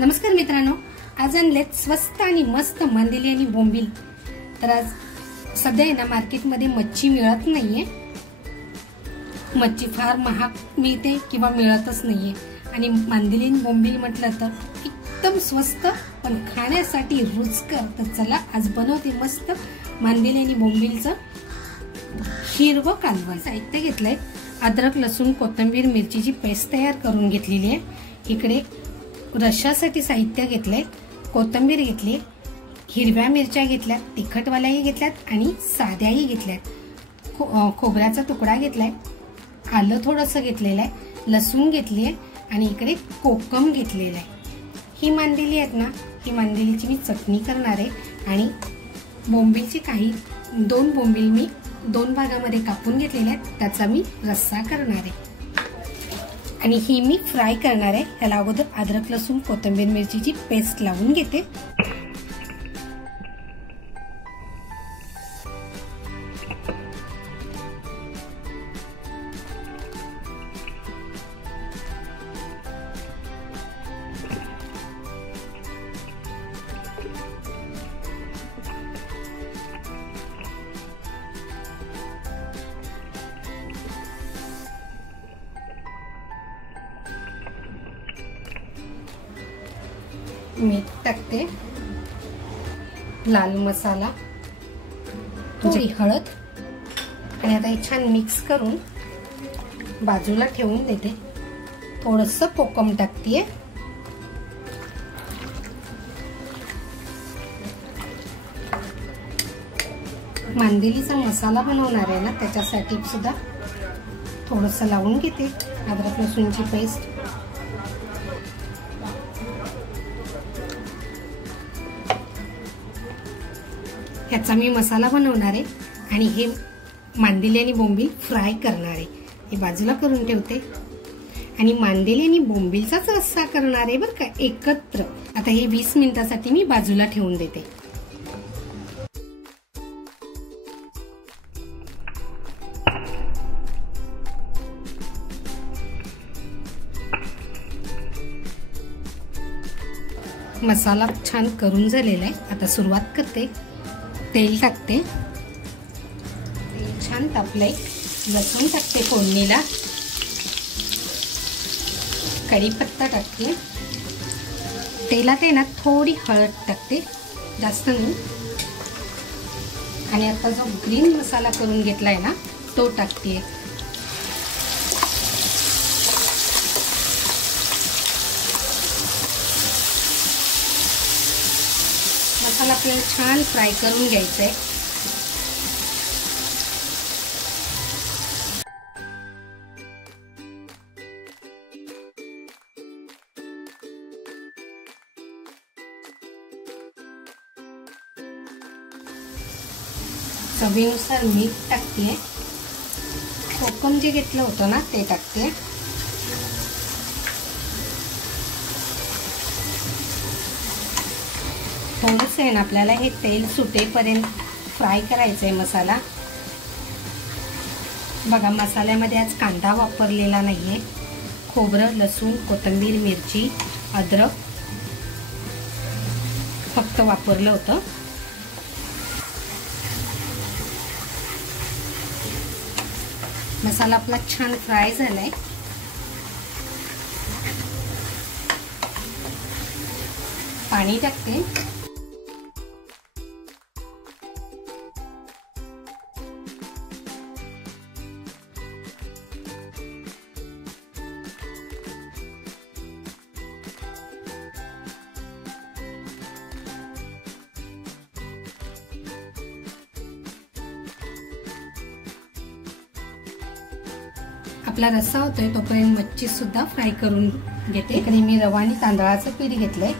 नमस्कार मित्रांनो, आज आणलेत स्वस्त आणि मस्त मांदेली आणि बोंबील। तर आज सध्या आहे ना मार्केटमध्ये मच्छी मिळत नाहीये, मच्छी फार महाग मिळते किंवा मिळतच नाहीये। आणि मांदेली आणि बोंबील म्हटलं तर एकदम स्वस्त पण खाण्यासाठी रुचकर। तर चला आज बनवते मस्त मांदेली आणि बोंबीलचं हिरवं कालवण। साहित्य घेतलंय अद्रक, लसूण, कोथिंबीर, मिरचीची पेस्ट तयार करून घेतलेली आहे। इकडे रश्शासाठी साहित्य घेतलंय, कोथिंबीर घेतली, हिरव्या मिरच्या घेतल्यात, तिखटवाल्याही घेतल्यात आणि साध्याही घेतल्यात, खोबऱ्याचा तुकडा घेतलाय, आलं थोडंसं घेतलेलं आहे, लसूण घेतली आहे आणि इकडे कोकम घेतलेला आहे। ही मांदेली आहेत ना, ही मांदेलीची मी चटणी करणार आहे आणि बोंबीलची काही 2 बोंबील मी 2 भागामध्ये कापून घेतलेले आहेत, त्याचा मी रस्सा करणार आहे आणि ही मी फ्राय करणार आहे। याला अगोदर अद्रक, लसूण, कोथिंबीर, मिरचीची पेस्ट लावून घेते। मीठ टाकते, लाल मसाला, थोडी हळद आणि आता हे छान मिक्स करून बाजूला ठेवून देते। थोडंसं कोकम टाकते। मांदेलीचा मसाला बनवणार आहे ना, त्याच्यासाठी सुद्धा थोडंसं लावून घेते अद्रक लसूणची पेस्ट। ह्याचा मी मसाला बनवणार आहे आणि हे मांदेली आणि बोंबील फ्राय करणार आहे। हे बाजूला करून ठेवते आणि मांदेली आणि बोंबीलचाच रस्सा करणार आहे बरं का, एकत्र। आता हे 20 मिनिटासाठी मी बाजूला ठेवून देते। मसाला छान करून झालेला आहे। आता सुरुवात करते, तेल टाकते, तेल छान तापलंय, लसूण टाकते फोडणीला, कढीपत्ता टाकते, तेलात आहे ना थोडी हळद टाकते, जास्त नाही। आणि आता जो ग्रीन मसाला करून घेतलाय ना तो टाकते। मसाला आपल्याला छान फ्राय करून घ्यायचा आहे। चवीनुसार मीठ टाकते, कोकम जे घेतलं होतं ना ते टाकते, थोडंसं आहे ना आपल्याला हे तेल सुटेपर्यंत फ्राय करायचं आहे मसाला। बघा मसाल्यामध्ये आज कांदा वापरलेला नाहीये, खोबरं, लसूण, कोथिंबीर, मिरची, अद्रक फक्त वापरलं होतं। मसाला आपला छान फ्राय झालाय। पाणी टाकते, आपला रस्सा होतोय तोपर्यंत मच्छी सुद्धा फ्राय करून घेते। इकडे मी रवा आणि तांदळाचं पीठ घेतलंय,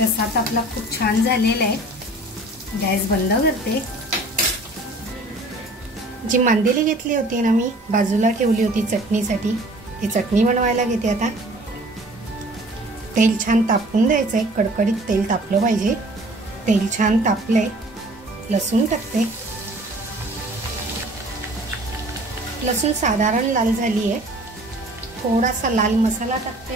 रस्सा आता आपला खूप छान झालेला आहे. गॅस बंद करते. जी मांदेली घेतली होती ना मी, बाजूला ठेवली होती चटणीसाठी, ती चटणी बनवायला घेते आता. तेल छान तापवून द्यायचंय, कडकडीत तेल तापलं पाहिजे. तेल छान तापलंय. लसूण टाकते. लसूण साधारण लाल झाली आहे. थोडासा लाल मसाला टाकते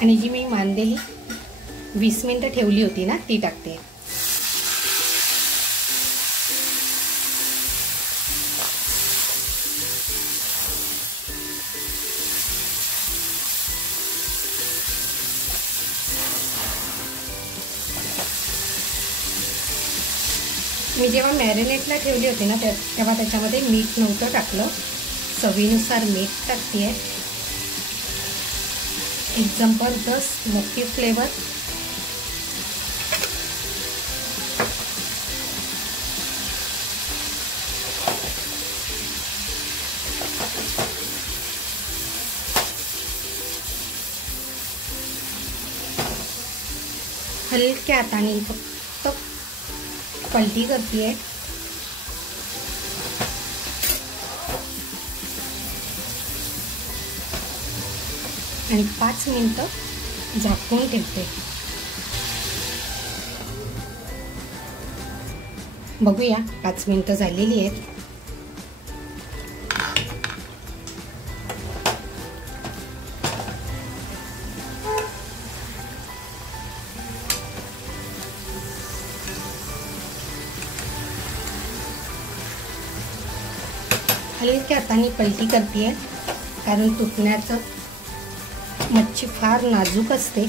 आणि जी मी मांदेली 20 मिनिटं ठेवली होती ना ती टाकते. मी जेव्हा मॅरिनेटला ठेवली होती ना तेव्हा त्याच्यामध्ये मीठ नव्हतं टाकलं. चवीनुसार मीठ टाकते. एक जबरदस्त स्मोकी फ्लेवर. हलक्या हाताने फक्त पलटी करते. आणि 5 मिनिटं झाकून ठेवते. बघूया 5 मिनिटं झालेली आहेत. हलक्या हाताने पलटी करते कारण तुटण्याचं मच्छी फार नाजूक असते.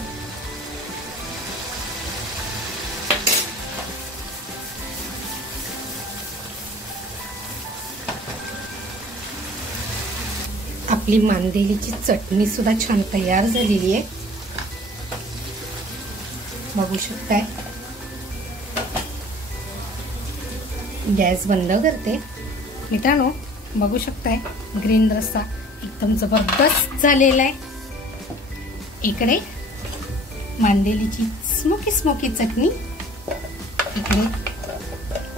आपली मांदेलीची चटणी सुद्धा छान तयार झालेली आहे. बघू शकताय. गॅस बंद करते. मित्रांनो बघू शकताय ग्रीन रस्सा एकदम जबरदस्त झालेला आहे. इकडे मांदेलीची स्मोकी चटणी, इकडे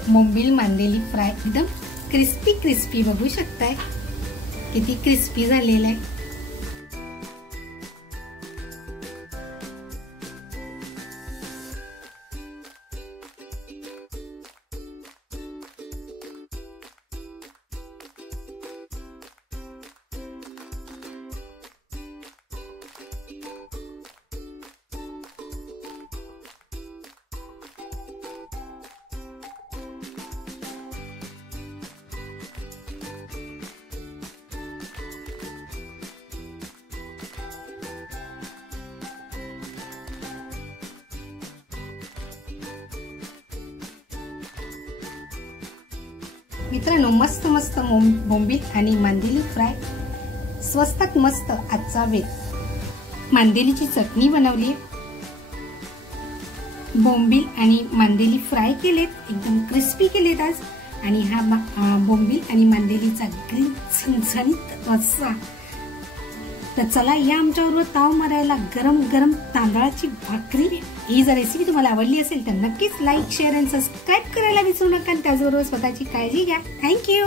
बोंबील मांदेली फ्राय एकदम क्रिस्पी बघू शकताय किती क्रिस्पी झालेला आहे. मित्रांनो मस्त बोंबील आणि मांदेली फ्राय स्वस्तात मस्त आजचा वेळ. मांदेलीची चटणी बनवली, बोंबील आणि मांदेली फ्राय केलेत, एकदम क्रिस्पी केलेत आज. आणि हा बोंबील आणि मांदेलीचा ग्रीन झणझणीत रस्सा. तर चला या आमच्याबरोबर ताव मारायला गरम गरम तांदळाची भाकरी. ही जर रेसिपी तुम्हाला आवडली असेल तर नक्कीच लाईक शेअर आणि सबस्क्राईब करायला विसरू नका. त्याचबरोबर स्वतःची काळजी घ्या. थँक्यू.